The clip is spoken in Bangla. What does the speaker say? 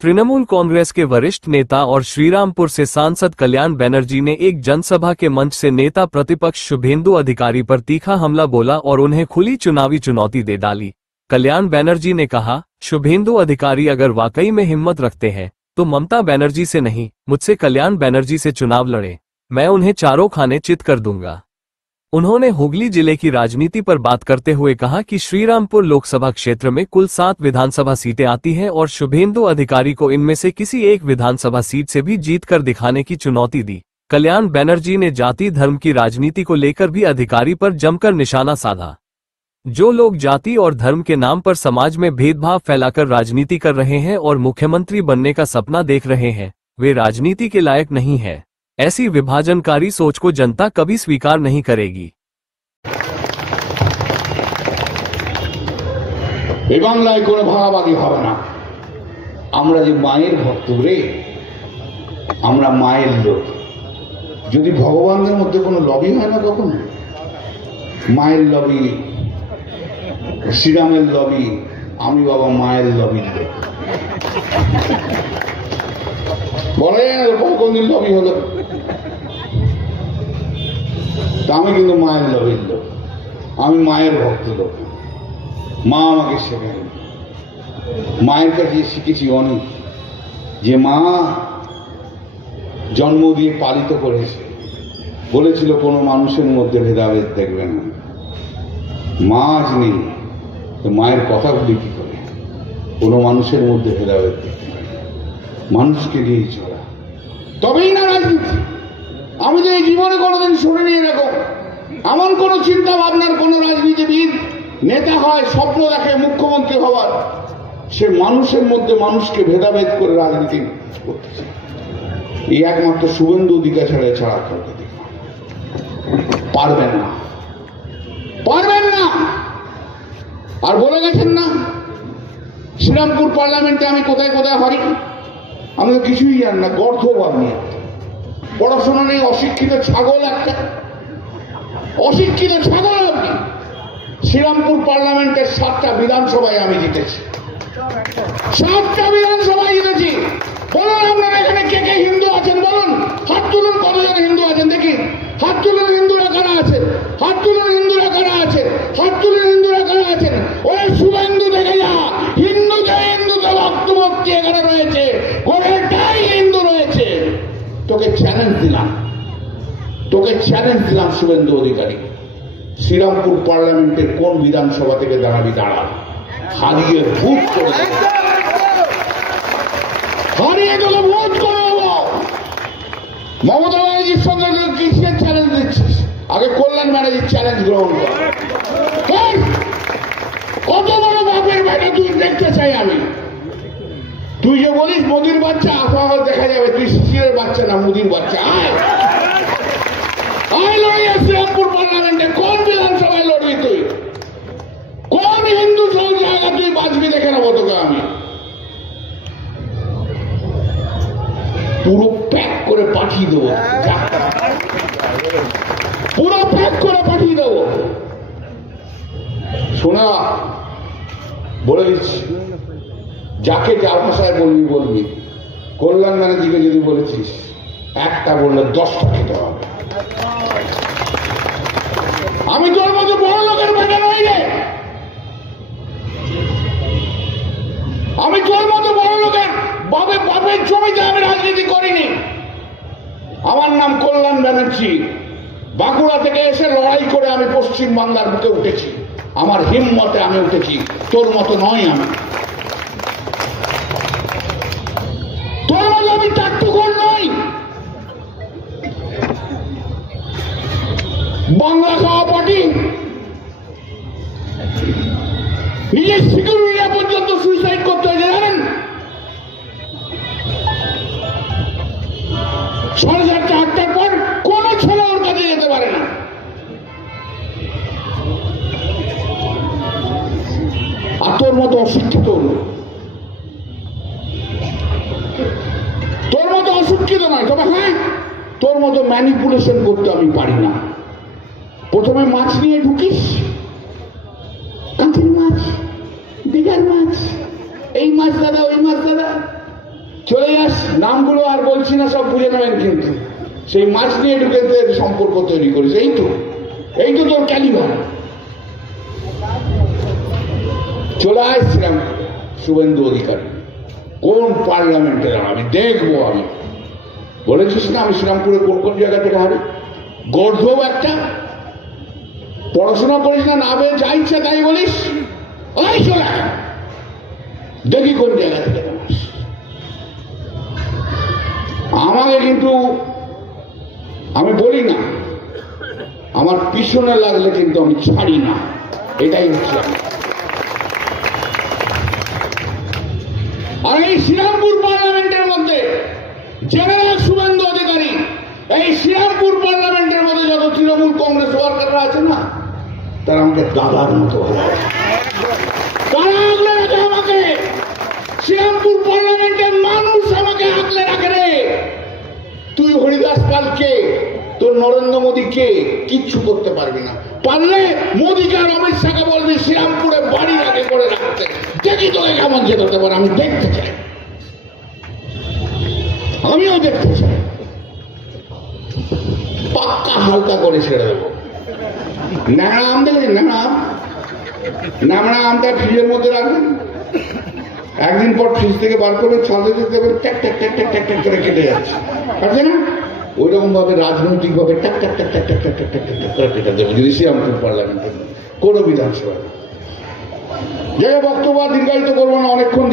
तृणमूल कांग्रेस के वरिष्ठ नेता और श्रीरामपुर से सांसद कल्याण बनर्जी ने एक जनसभा के मंच से नेता प्रतिपक्ष शुभेंदु अधिकारी पर तीखा हमला बोला और उन्हें खुली चुनावी चुनौती दे डाली। कल्याण बनर्जी ने कहा, शुभेंदु अधिकारी अगर वाकई में हिम्मत रखते हैं तो ममता बनर्जी से नहीं, मुझसे कल्याण बनर्जी से चुनाव लड़े, मैं उन्हें चारों खाने चित कर दूंगा। उन्होंने हुगली जिले की राजनीति पर बात करते हुए कहा कि श्रीरामपुर लोकसभा क्षेत्र में कुल 7 विधानसभा सीटें आती हैं और शुभेंदु अधिकारी को इनमें से किसी एक विधानसभा सीट से भी जीत कर दिखाने की चुनौती दी। कल्याण बनर्जी ने जाति धर्म की राजनीति को लेकर भी अधिकारी पर जमकर निशाना साधा। जो लोग जाति और धर्म के नाम पर समाज में भेदभाव फैलाकर राजनीति कर रहे हैं और मुख्यमंत्री बनने का सपना देख रहे हैं, वे राजनीति के लायक नहीं है। ऐसी विभाजनकारी सोच को जनता कभी स्वीकार नहीं करेगी। এই বাংলায় কোনো ভাগাভাগি হবে না। আমরা যে মায়ের ভক্ত রে, আমরা মায়ের লোক। যদি ভগবানের মধ্যে কোনো লবি হয় না কখনো, মায়ের লবি, শ্রীরামের লবি, আমি বাবা মায়ের লবির লোক। বলে কোনদিন লবি হলো, আমি কিন্তু মায়ের লবির লোক, আমি মায়ের ভক্ত লোক। মা আমাকে শেখায়, মায়ের কাছে শিখেছি অনেক, যে মা জন্ম দিয়ে পালিত করেছে, বলেছিল কোনো মানুষের মধ্যে ভেদাভেদ দেখবে না। মা আজ নেই তো মায়ের কথাগুলি কি করে কোনো মানুষের মধ্যে ভেদাভেদ দেখতে পারে, মানুষকে নিয়ে চলা, তবেই না রাজনীতি। আমি তো এই জীবনে কোনোদিন শুনিনি এরকম এমন কোন চিন্তা ভাবনার কোন রাজনীতিবিদ নেতা হয়, স্বপ্ন দেখে মুখ্যমন্ত্রী হওয়ার, সে মানুষের মধ্যে মানুষকে ভেদাভেদ করে রাজনীতি করতেছে। এই একমাত্র শুভেন্দু অধিকারী ছাড়া কাউকে দেখো পারবেন না, পারবেন না। আর বলে গেছেন না শ্রীরামপুর পার্লামেন্টে আমি কোথায় কোথায় হারি, আমি তো কিছুই জানি না, গর্ধ ভাবনি, পড়াশোনা নেই, অশিক্ষিত ছাগল একটা, অশিক্ষিত ছাগল আপনি। শ্রীরামপুর পার্লামেন্টের 7টা বিধানসভায় আমি জিতেছি, 7টা বিধানসভায় জিতেছি। বলুন আপনারা এখানে কে কে হিন্দু আছেন, বলুন, হাত তুলুন, কতজন হিন্দু আছেন দেখি, হাত তুলুন। হিন্দুরা কারা আছেন, হাত তুলুন। হিন্দুরা কারা আছেন, হাত তুলুন। হিন্দুরা কারা আছেন? ওই শুভেন্দু দেখে যা, হিন্দুতে ভক্তভক্তি এখানে রয়েছে, গোটাই হিন্দু রয়েছে। তোকে চ্যালেঞ্জ দিলাম, তোকে চ্যালেঞ্জ দিলাম শুভেন্দু অধিকারী, শ্রীরামপুর পার্লামেন্টের কোন বিধানসভা থেকে দাঁড়াবি দাঁড়া, হারিয়ে ভোট করে দেবো, হারিয়ে গেলে ভোট করে দেবো। মমতা ব্যানার্জির সঙ্গে কিসের চ্যালেঞ্জ দিচ্ছিস? আগে কল্যাণ ব্যানার্জির চ্যালেঞ্জ গ্রহণ কর। কত বড় বাপের বেটা তুই দেখতে চাই আমি। তুই যে বলিস মোদির বাচ্চা, আপনার দেখা যাবে তুই শিশিরের বাচ্চা না, মোদির বাচ্চা। আয় আয় লড়িয়ে শ্রীরামপুর পার্লামেন্টে কোন বিধানসভায় লড়বি তুই, কোন হিন্দু সব জায়গা তুই বাঁচবি দেখে নেবো তোকে আমি। পুরো প্যাক করে পাঠিয়ে দেবো, পুরো প্যাক করে পাঠিয়ে দেবো। শোনা বলে দিচ্ছি, যাকে যা ভাষায় বলবি বলবি, কল্যাণ ব্যানার্জিকে যদি বলেছিস একটা বললে 10টা খেতে হবে। আমি তোর মতো বড় লোকের বেটা নই রে, আমি তোর মতো বড় লোকের বাপের জমিতে আমি রাজনীতি করিনি। আমার নাম কল্যাণ ব্যানার্জি, বাঁকুড়া থেকে এসে লড়াই করে আমি পশ্চিম বাংলার বুকে উঠেছি, আমার হিম্মতে আমি উঠেছি, তোর মতো নয় আমি। তোর মতো আমি টাট্টুকর নই। বাংলা খাওয়া পার্টি নিজের সিকিউরিটি পর্যন্ত সুইসাইড করতে হয়েছে জানেন। 7:30 8টার পর কোন ছেলে ওর কাছে যেতে পারে না। আর তোর মতো অশিক্ষিত, তোর মতো অশিক্ষিত নয়, তবে হ্যাঁ তোর মতো ম্যানিপুলেশন করতে আমি পারি না। প্রথমে মাছ নিয়ে ঢুকিস, কাঁচের মাছ, দীঘার মাছ, এই মাছ দাদা, ওই মাছ দাদা, চলে যাস, নামগুলো আর বলছি না, সব বুঝে নেবেন। কিন্তু সেই মাছ নিয়ে ঢুকে সম্পর্ক তৈরি করিস, এই তো তোর ক্যালিবার। চলে আসছিলাম শুভেন্দু অধিকারী, কোন পার্লামেন্টে আমি দেখবো। আমি বলেছিস না আমি শ্রীরামপুরে কোন কোন জায়গা থেকে হারি, গর্ধব একটা। পড়াশোনা করিস না, না বেয়ে যা ইচ্ছা তাই বলিস, ওই চলে দেখি কোন জায়গা থেকে। আমাকে কিন্তু আমি বলি না, আমার পিছনে লাগলে কিন্তু আমি ছাড়ি না, এটাই হচ্ছে। আর এই শ্রীরামপুর পার্লামেন্টের মধ্যে জেনারেল শুভেন্দু অধিকারী, এই শ্রীরামপুর পার্লামেন্টের মধ্যে যত তৃণমূল কংগ্রেস ওয়ার্কাররা আছে না, তারা আমাকে দাদার মতো আগলে রাখে। আমাকে শ্রীরামপুর পার্লামেন্টের মানুষ আমাকে আগলে রাখে রে। তুই হরিদাস পাল কে, তোর নরেন্দ্র মোদী কে, কিচ্ছু করতে পারবি না। পারলে মোদীকে আর অমিত শাহকে বলবি শ্রীরামপুরে বাড়ি আগে করে রাখতে, দেখি তোকে কেমন যেতে পারে। আমি দেখতে চাই, আমিও দেখতে চাই। পাক্কা হালকা করে ছেড়ে দেবো। ন্যাংরা আম দেখেন, ন্যাংরা আমটা ফ্রিজের মধ্যে রাখবেন, একদিন পর ফ্রিজ থেকে বার করে ছাদে দিতে দেবেন, ট্যাক ট্যাক ট্যাক ট্যাক ট্যাক ট্যাক করে কেটে যাচ্ছে, আছে না? ওই রকম ভাবে রাজনৈতিক ভাবে ট্যাক ট্যাক ট্যাক ট্যাক ট্যাক ট্যাক ট্যাক ট্যাক ট্যাক করে কেটে দেবে। যদি শ্রীরামপুর পার্লামেন্টের কোনো বিধানসভা জায়গায় বক্তব্য দীর্ঘায়িত করবো না, অনেকক্ষণ